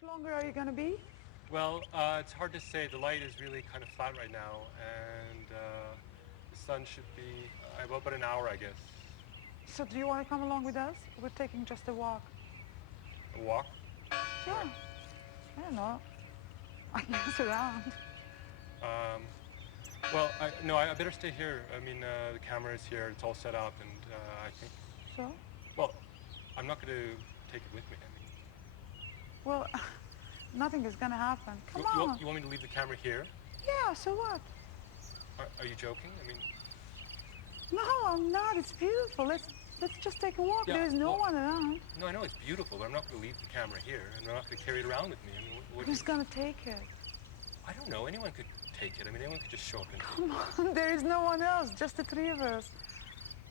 much longer are you going to be? Well, it's hard to say. The light is really kind of flat right now, and the sun should be about an hour, I guess. So do you want to come along with us? We're taking just a walk. A walk? Yeah. Where? I don't know. I guess around. Um, I better stay here. I mean, the camera is here. It's all set up, and I think. So? Well, I'm not going to take it with me. I mean, Well, nothing is going to happen. Come you, on. you want me to leave the camera here? Yeah, so what? Are you joking? I mean, No, I'm not. It's beautiful. Let's just take a walk. Yeah, There's no well- one around. no, I know it's beautiful, but I'm not going to leave the camera here, and I'm not going to carry it around with me. I mean, Who's going to take it? I don't know. Anyone could take it. I mean, anyone could just show up and take Come on. There is no one else. Just the three of us.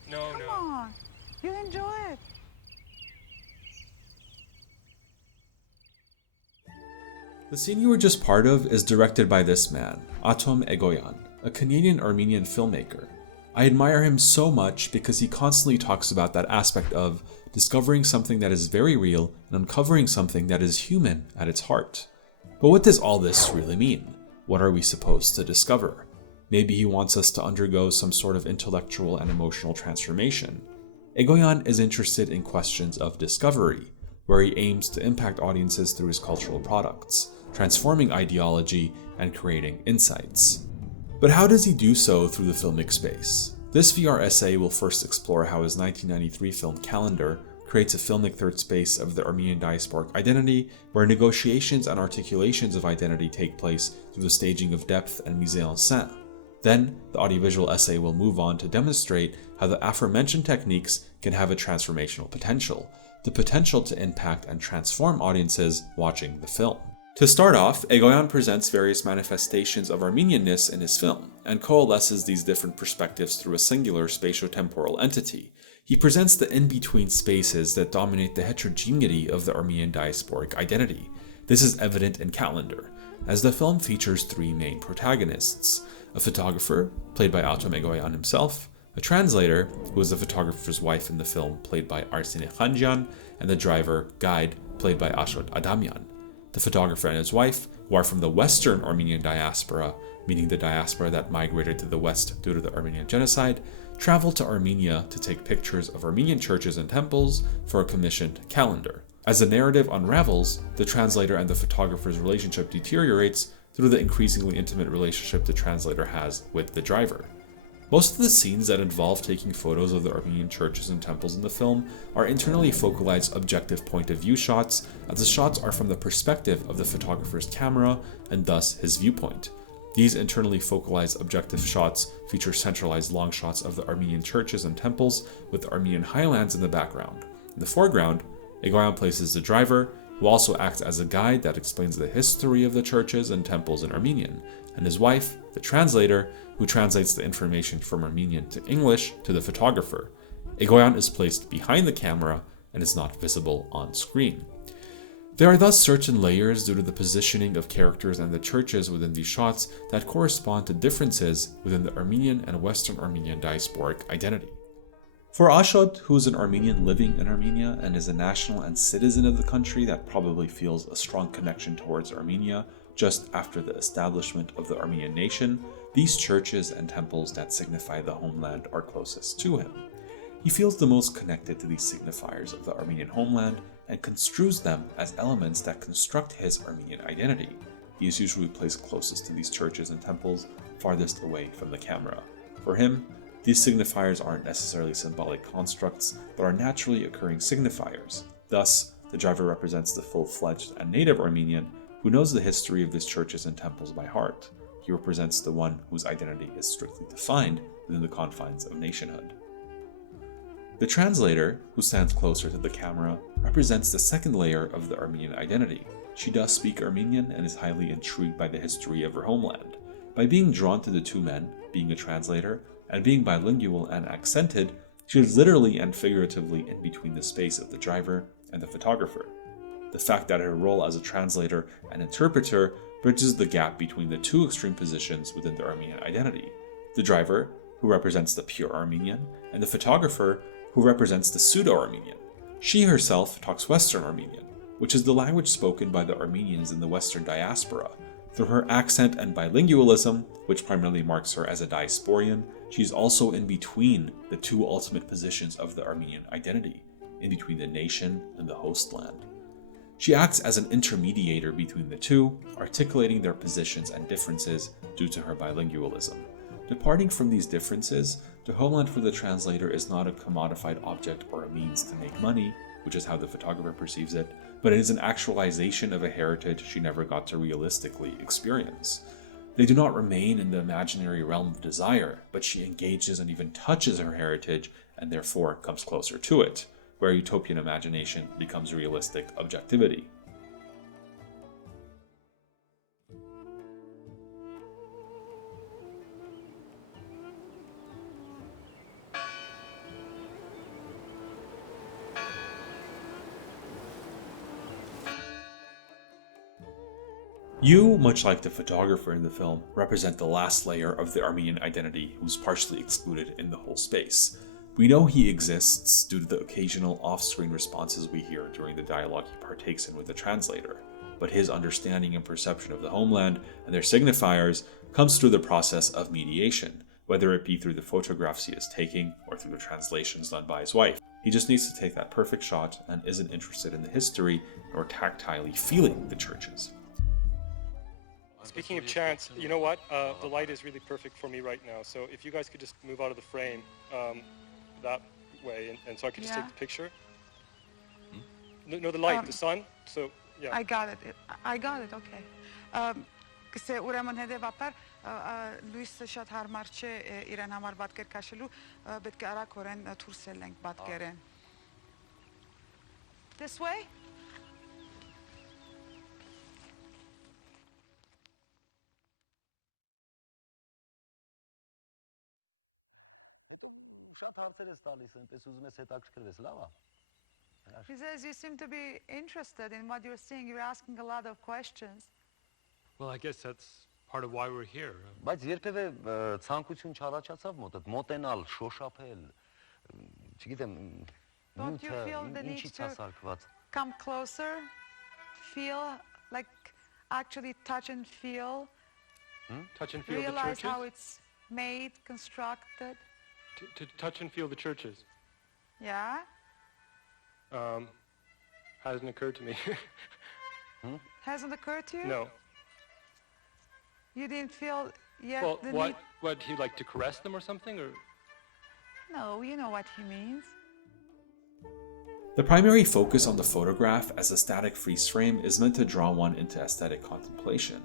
it. No, Come no. on. You enjoy it. The scene you were just part of is directed by this man, Egoyan, a Canadian-Armenian filmmaker. I admire him so much because he constantly talks about that aspect of discovering something that is very real and uncovering something that is human at its heart. But what does all this really mean? What are we supposed to discover? Maybe he wants us to undergo some sort of intellectual and emotional transformation. Egoyan is interested in questions of discovery, where he aims to impact audiences through his cultural products, transforming ideology and creating insights. But how does he do so through the filmic space? This VR essay will first explore how his 1993 film Calendar creates a filmic third space of the Armenian diasporic identity, where negotiations and articulations of identity take place through the staging of depth and mise-en-scène. Then, the audiovisual essay will move on to demonstrate how the aforementioned techniques can have a transformational potential, the potential to impact and transform audiences watching the film. To start off, Egoyan presents various manifestations of Armenianness in his film, and coalesces these different perspectives through a singular spatio-temporal entity. He presents the in-between spaces that dominate the heterogeneity of the Armenian diasporic identity. This is evident in Calendar, as the film features three main protagonists: a photographer, played by Autum Egoyan himself, a translator, who is the photographer's wife in the film, played by Arsene Khanjian, and the driver, guide, played by Ashot Adamian. The photographer and his wife, who are from the Western Armenian diaspora, meaning the diaspora that migrated to the West due to the Armenian genocide, travel to Armenia to take pictures of Armenian churches and temples for a commissioned calendar. As the narrative unravels, the translator and the photographer's relationship deteriorates through the increasingly intimate relationship the translator has with the driver. Most of the scenes that involve taking photos of the Armenian churches and temples in the film are internally focalized objective point of view shots, as the shots are from the perspective of the photographer's camera and thus his viewpoint. These internally focalized objective shots feature centralized long shots of the Armenian churches and temples with the Armenian highlands in the background. In the foreground, Egoyan places the driver, who also acts as a guide that explains the history of the churches and temples in Armenian, and his wife, the translator, who translates the information from Armenian to English to the photographer. Egoyan is placed behind the camera and is not visible on screen. There are thus certain layers due to the positioning of characters and the churches within these shots that correspond to differences within the Armenian and Western Armenian diasporic identity. For Ashot, who is an Armenian living in Armenia and is a national and citizen of the country that probably feels a strong connection towards Armenia just after the establishment of the Armenian nation, these churches and temples that signify the homeland are closest to him. He feels the most connected to these signifiers of the Armenian homeland and construes them as elements that construct his Armenian identity. He is usually placed closest to these churches and temples, farthest away from the camera. For him, these signifiers aren't necessarily symbolic constructs, but are naturally occurring signifiers. Thus, the driver represents the full-fledged and native Armenian who knows the history of these churches and temples by heart. He represents the one whose identity is strictly defined within the confines of nationhood. The translator, who stands closer to the camera, represents the second layer of the Armenian identity. She does speak Armenian and is highly intrigued by the history of her homeland. By being drawn to the two men, being a translator, and being bilingual and accented, she is literally and figuratively in between the space of the driver and the photographer. The fact that her role as a translator and interpreter bridges the gap between the two extreme positions within the Armenian identity: the driver, who represents the pure Armenian, and the photographer, who represents the pseudo-Armenian. She herself talks Western Armenian. which is the language spoken by the Armenians in the Western diaspora. Through her accent and bilingualism, which primarily marks her as a diasporian, she's also in between the two ultimate positions of the Armenian identity, in between the nation and the host land. She acts as an intermediator between the two, articulating their positions and differences due to her bilingualism. Departing from these differences, the homeland for the translator is not a commodified object or a means to make money, which is how the photographer perceives it, but it is an actualization of a heritage she never got to realistically experience. They do not remain in the imaginary realm of desire, but she engages and even touches her heritage and therefore comes closer to it, where utopian imagination becomes realistic objectivity. You, much like the photographer in the film, represent the last layer of the Armenian identity who's partially excluded in the whole space. We know he exists due to the occasional off-screen responses we hear during the dialogue he partakes in with the translator, but his understanding and perception of the homeland and their signifiers comes through the process of mediation, whether it be through the photographs he is taking or through the translations done by his wife. He just needs to take that perfect shot and isn't interested in the history nor tactilely feeling the churches. Speaking of chance, you know what? The light is really perfect for me right now. So if you guys could just move out of the frame that way, and so I could just take the picture. No, the light, the sun. So yeah. I got it. Okay. Կսե ուրեմն հետևաբար լույսը շատ հարմար չէ իրեն համար պատկեր քաշելու, պետք է արագորեն դուրս ելենք պատկերեն. This way? He says you seem to be interested in what you're seeing. You're asking a lot of questions. Well, I guess that's part of why we're here. Բայց երբևէ ցանկություն չառաջացավ մոտդ մոտենալ, շոշափել, չգիտեմ, Don't you feel the need to come closer, feel, like actually touch and feel, Touch and feel the realize churches? how it's made, constructed? To touch and feel the churches. Yeah? Hasn't occurred to me. Hasn't occurred to you? No. You didn't feel yet Well, the what? need? What, he'd like to caress them or something? Or No, you know what he means. The primary focus on the photograph as a static freeze frame is meant to draw one into aesthetic contemplation.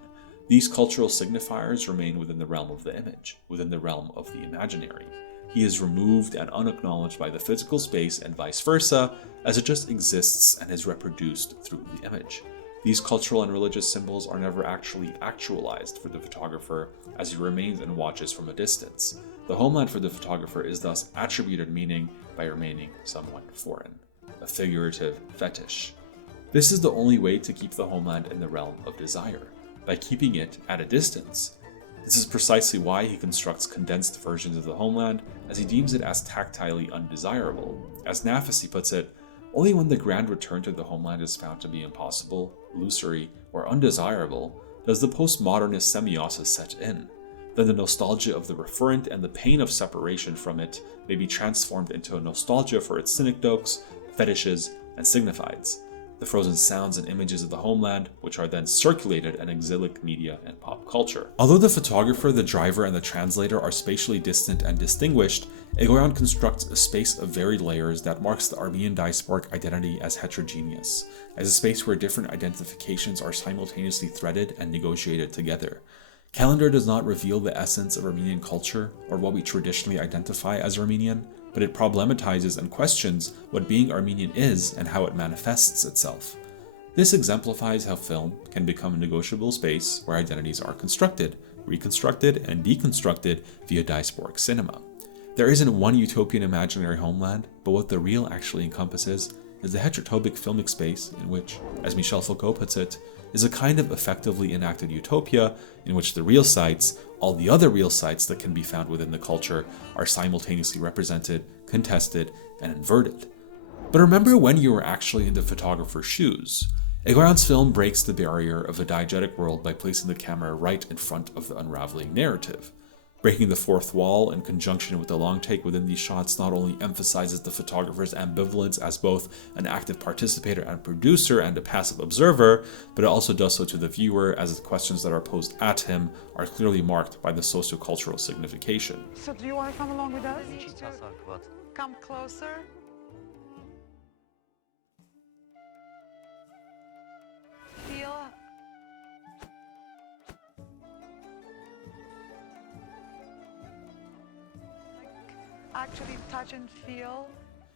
These cultural signifiers remain within the realm of the image, within the realm of the imaginary. He is removed and unacknowledged by the physical space and vice versa, as it just exists and is reproduced through the image. These cultural and religious symbols are never actually actualized for the photographer, as he remains and watches from a distance. The homeland for the photographer is thus attributed meaning by remaining somewhat foreign, a figurative fetish. This is the only way to keep the homeland in the realm of desire, by keeping it at a distance. This is precisely why he constructs condensed versions of the homeland, as he deems it as tactilely undesirable. As Nafisi puts it, only when the grand return to the homeland is found to be impossible, illusory, or undesirable does the postmodernist semiosis set in. Then the nostalgia of the referent and the pain of separation from it may be transformed into a nostalgia for its synecdoches, fetishes, and signifieds, the frozen sounds and images of the homeland, which are then circulated in exilic media and pop culture. Although the photographer, the driver, and the translator are spatially distant and distinguished, Egoyan constructs a space of varied layers that marks the Armenian diasporic identity as heterogeneous, as a space where different identifications are simultaneously threaded and negotiated together. Calendar does not reveal the essence of Armenian culture or what we traditionally identify as Armenian, but it problematizes and questions what being Armenian is and how it manifests itself. This exemplifies how film can become a negotiable space where identities are constructed, reconstructed, and deconstructed via diasporic cinema. There isn't one utopian imaginary homeland, but what the real actually encompasses is the heterotopic filmic space in which, as Michel Foucault puts it, is a kind of effectively enacted utopia in which the real sites, all the other real sites that can be found within the culture, are simultaneously represented, contested, and inverted. But remember when you were actually in the photographer's shoes. Egoyan's film breaks the barrier of a diegetic world by placing the camera right in front of the unraveling narrative. Breaking the fourth wall in conjunction with the long take within these shots not only emphasizes the photographer's ambivalence as both an active participator and producer and a passive observer, but it also does so to the viewer as the questions that are posed at him are clearly marked by the sociocultural signification. So do you want to come along with us? Come closer. Feel. Actually touch and feel.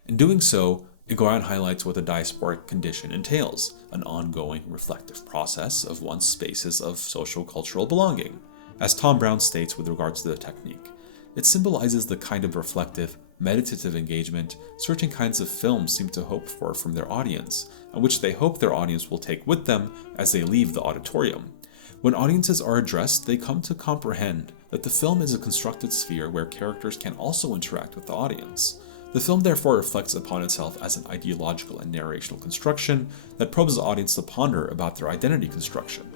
In doing so, Egoyan highlights what the diasporic condition entails, an ongoing reflective process of one's spaces of social cultural belonging. As Tom Brown states with regards to the technique, it symbolizes the kind of reflective, meditative engagement certain kinds of films seem to hope for from their audience, and which they hope their audience will take with them as they leave the auditorium. When audiences are addressed, they come to comprehend that the film is a constructed sphere where characters can also interact with the audience. The film therefore reflects upon itself as an ideological and narrational construction that probes the audience to ponder about their identity construction.